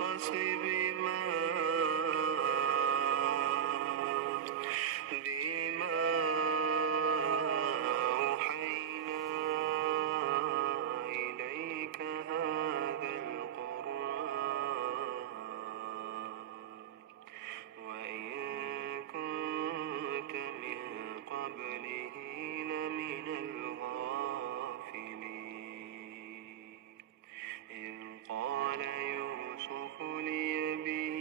القصص بما أوحينا إليك هذا القرآن وإن كنت من قبله لمن الغافلين إذ قال يوسف لأبيه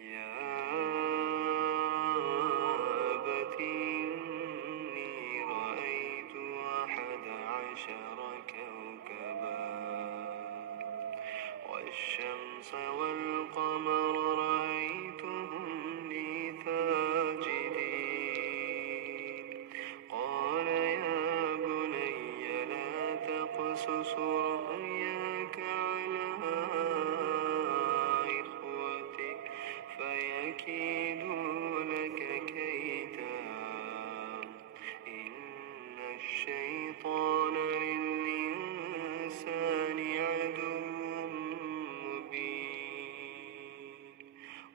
يا أبت إني رأيت 11 كوكبا والشمس والقمر رأيتهم لي ساجدين قال يا بني لا تقصص رؤياك على إخوتك فيكيدوا لك كيدا إن الشيطان للإنسان عدو مبين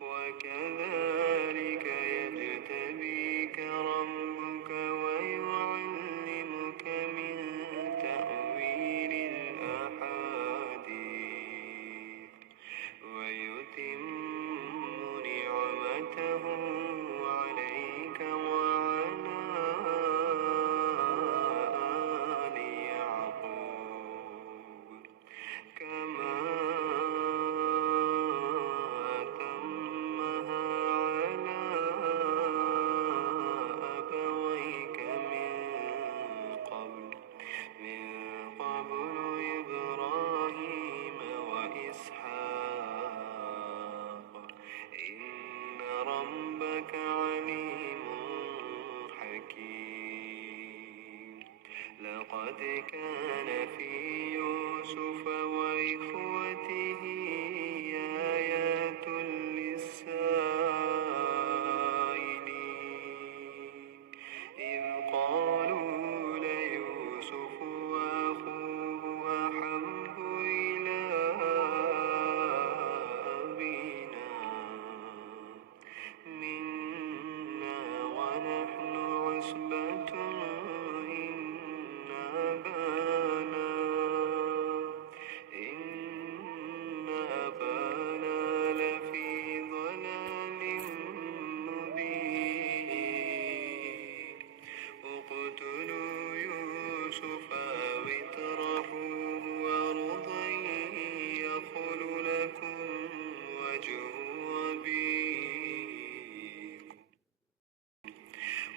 وكذلك يجتبيك ربك ويعلمك من تأويل الأحاديث ويتم نعمته عليك وعلى آل يعقوب كما أتمها على أبويك من قبل إبراهيم وإسحاق إن ربك عليم حكيم لقد كان في يوسف وإخوته آيات للسائلين إذ قالوا ليوسف وأخوه أحب إلى أبينا منا ونحن عصبة إن أبانا لفي ضلال مبين اقتلوا يوسف أو اطرحوه أرضا يخل لكم وجه أبيكم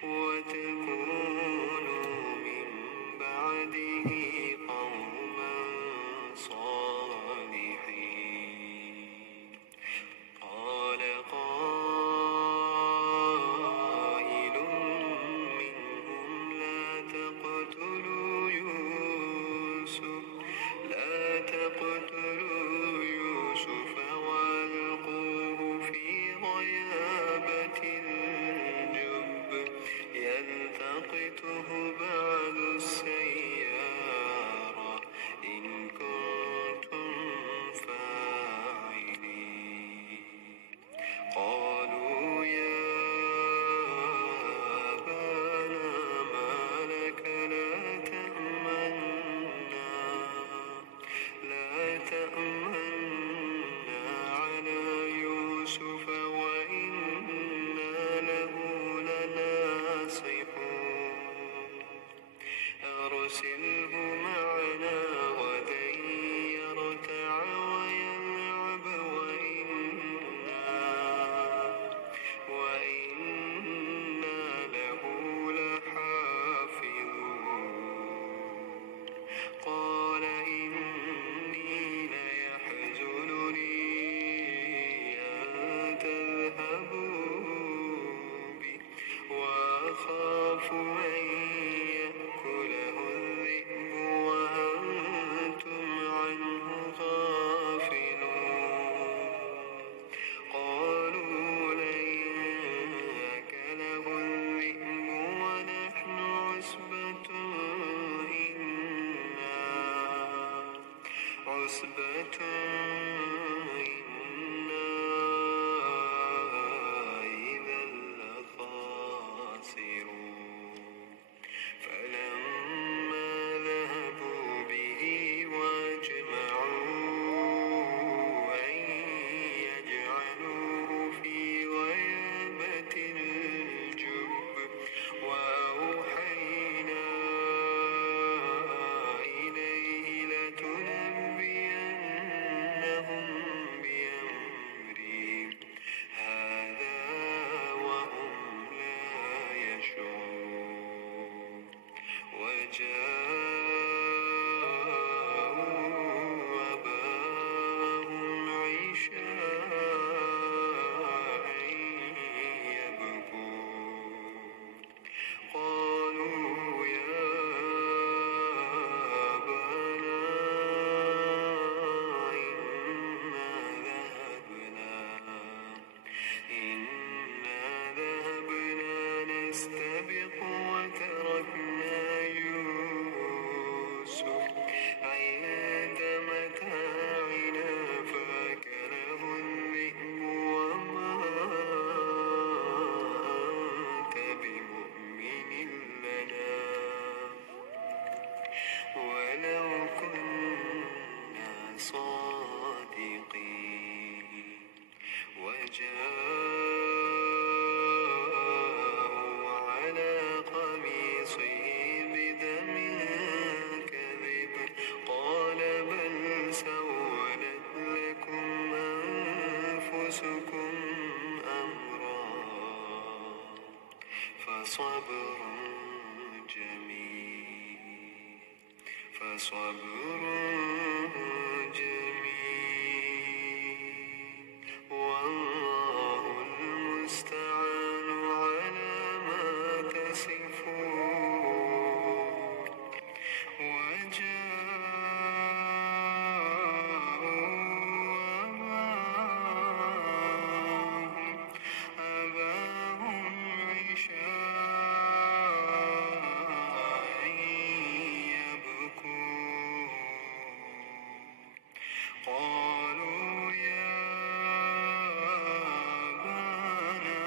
وتكونوا من بعده قوما صالحين قال قائل منهم لا تقتلوا يوسف وألقوه في غيابة الجب يلتقطه بعض السيارة إن كنتم فاعلين قالوا يا أبانا ما لك لا تأمنا على يوسف وإنا له لناصحون أرسله معنا غدا يرتع ويلعب وإنا له لحافظون قال إني ليحزنني أن تذهبوا به وأخاف أن يأكله الذئب عصبة إنا إذا لخاسرون فلما ذهبوا به وأجمعوا أن يجعلوه في غيابة الجب وأوحينا إليه لتنبئنهم بأمرهم هذا وهم لا يشعرون وجاءوا أباهم عشاء يبكون قالوا يا أبانا إنا ذهبنا نستبق وتركنا يوسف عند متاعنا فأكله الذئب وما أنت بمؤمن لنا ولو كنا صادقين وجاءوا على قميصه بدم كذب قال بل سولت لكم أنفسكم أمرا فصبر جميل والله المستعان على ما تصفون وجاءوا أباهم عشاء يبكون قالوا يا أبانا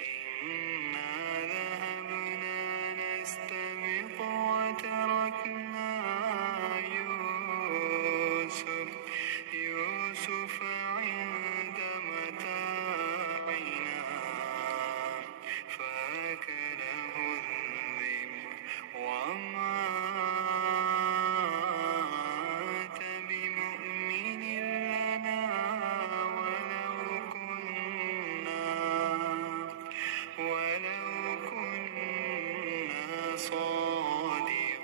إنا ذهبنا نستبق وتركنا يوسف عند متاعنا فأكله الذئب وما أنت بمؤمن لنا ولو كنا صادقين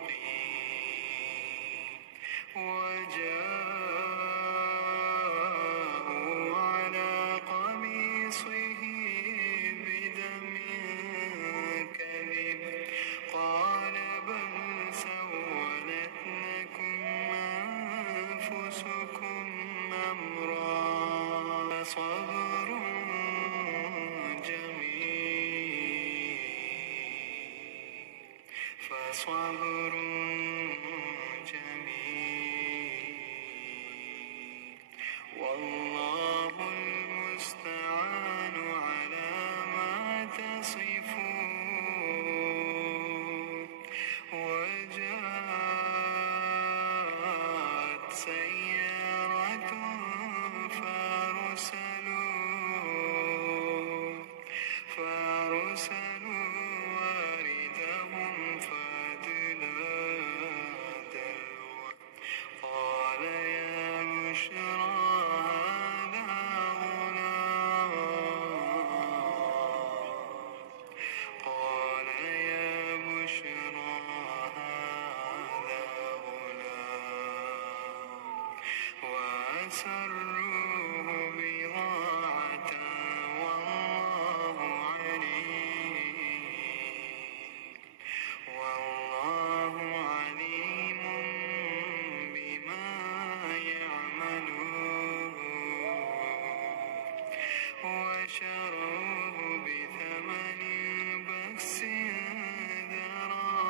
وجاءوا على قميصه بدم كذب قال بل سولت لكم أنفسكم أمرا فصبر جميل والله المستعان على ما تصفون وجاءت سيارة فأرسلوا واردهم فأدلى دلوه قال يا بشرى هذا غلام وأسروه بضاعة والله عليم بما يعملون وشروه بثمن بخس ذراع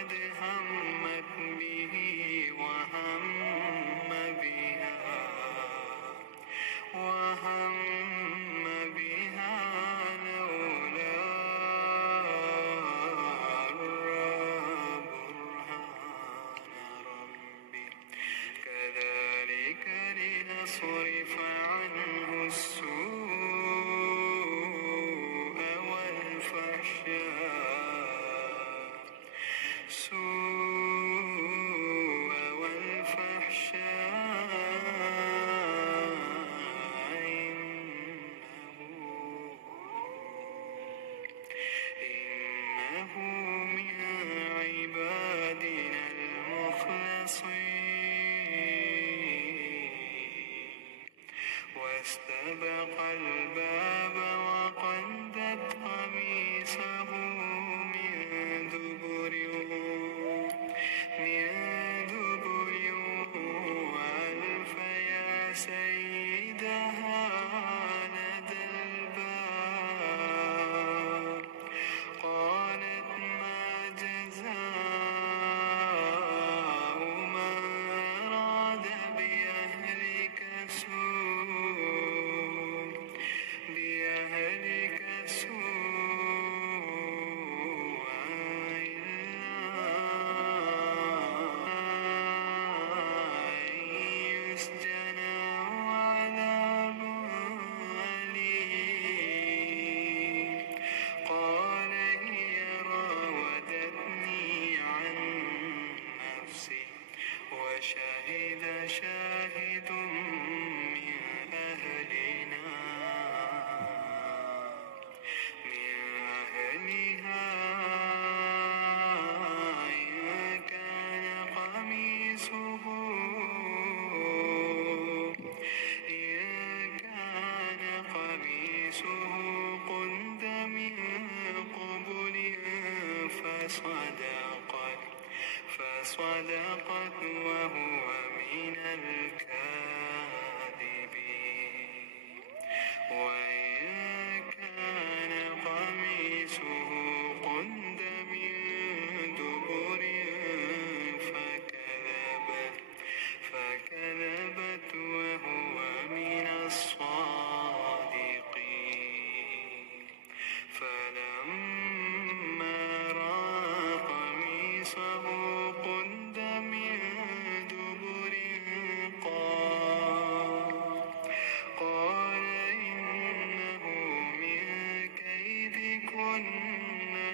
ولقد همت به وهم بها لولا برهان ربه كذلك لنصرف عنه السوء والفحشاء إنه من عبادنا المخلصين واستبق الباب وقدت قميصه من دبر وألف يا سيدها لدى الباب قالت ما جزاء من أراد بأهلك سوءا إلا أن يسجن أو عذاب أليم قال هي راودتني عن نفسي وشهد شاهد من أهلها إن كان قميصه قد من قبل فصدقت وهو من الكاذبين وإن كان قميصه قد من دبر فكذبت وهو من الصادقين فلما رأى قميصه قد من دبر قال إنه من كيدكن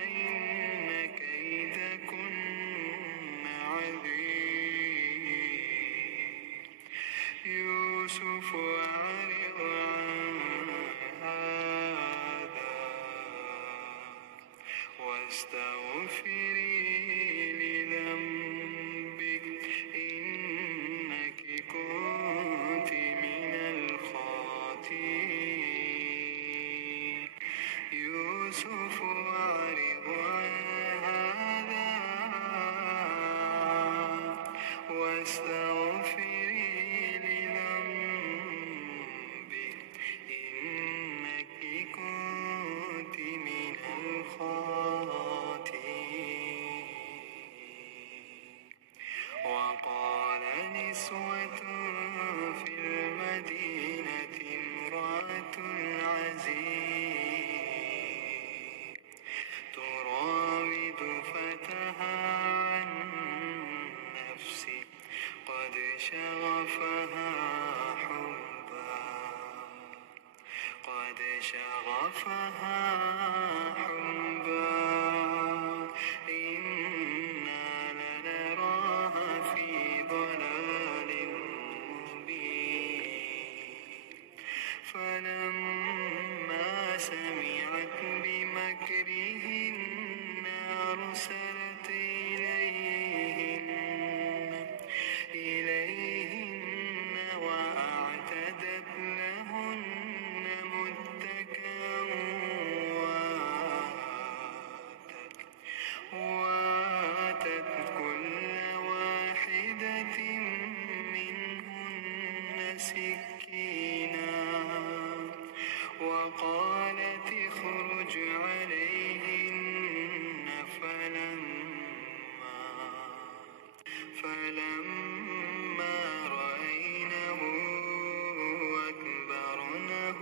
إن كيدكن عظيم يوسف أعرض عن هذا واستغفري لذنبك إنك كنت من الخاطئين يوسف أعرض عن هذا واستغفري لذنبك إنك كنت من الخاطئين وقال نسوة في المدينة امرأة العزيز تراود فتاها عن نفسه قد شغفها حبا إنا لنراها في ضلال مبين فلما سمعت بمكرهن أرسلت إليهن وأعتدت لهن متكئا وآتت كل واحدة منهن سكينا وقالت اخرج عليهن فلما فلما رأينه أكبرنه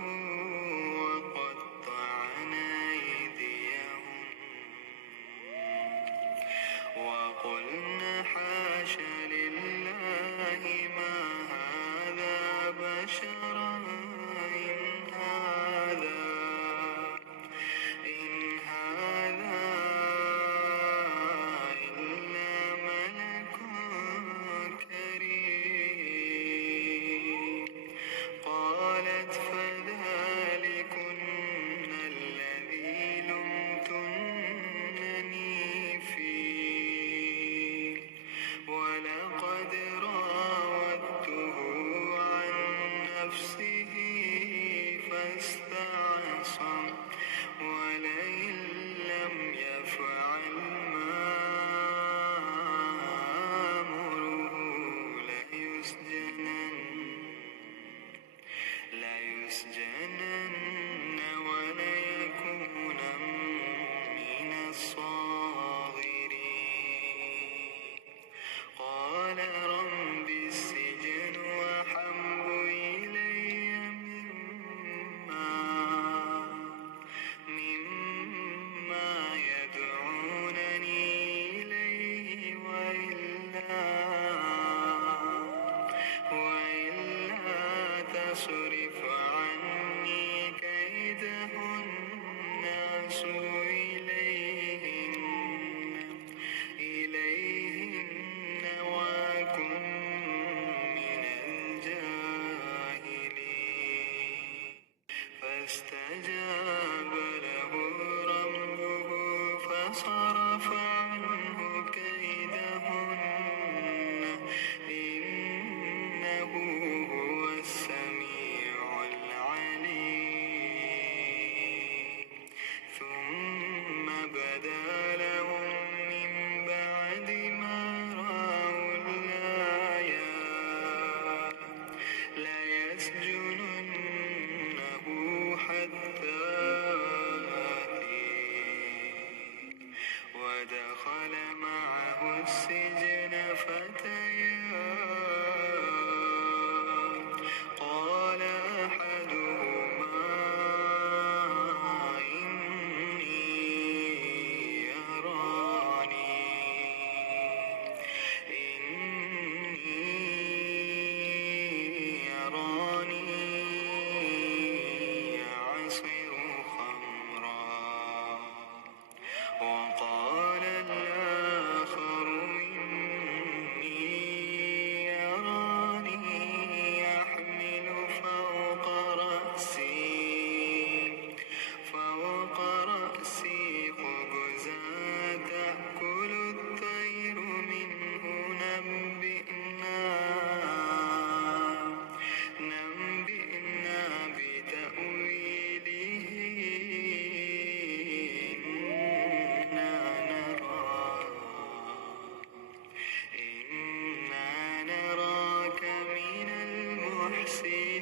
وقطعن أيديهن وقلن حاش لله ما هذا بشرا إن هذا إلا ملك كريم. قالت فذلكن الذي لمتنني فيه ولقد راودته عن نفسه فاستعصم ولئن لم يفعل ما آمره ليسجنن وليكونن من الصاغرين. قال رب السجن أحب إلي مما يدعونني إليه وإلا تصرف عني كيدهن أصب إليهن وأكن من الجاهلين. فاستجاب له ربه فصرف عنه كيدهن إنه هو السميع العليم. ثم بدا لهم من بعد ما رأوا الآيات ليسجننه حتى حين. ودخل معه السجن فتيان قال أحدهما إني أراني أعصر خمرا. وقال الآخر إني أراني أحمل فوق رأسي خبزا تأكل الطير منه نبئنا بتأويله إنا نراك من المحسنين.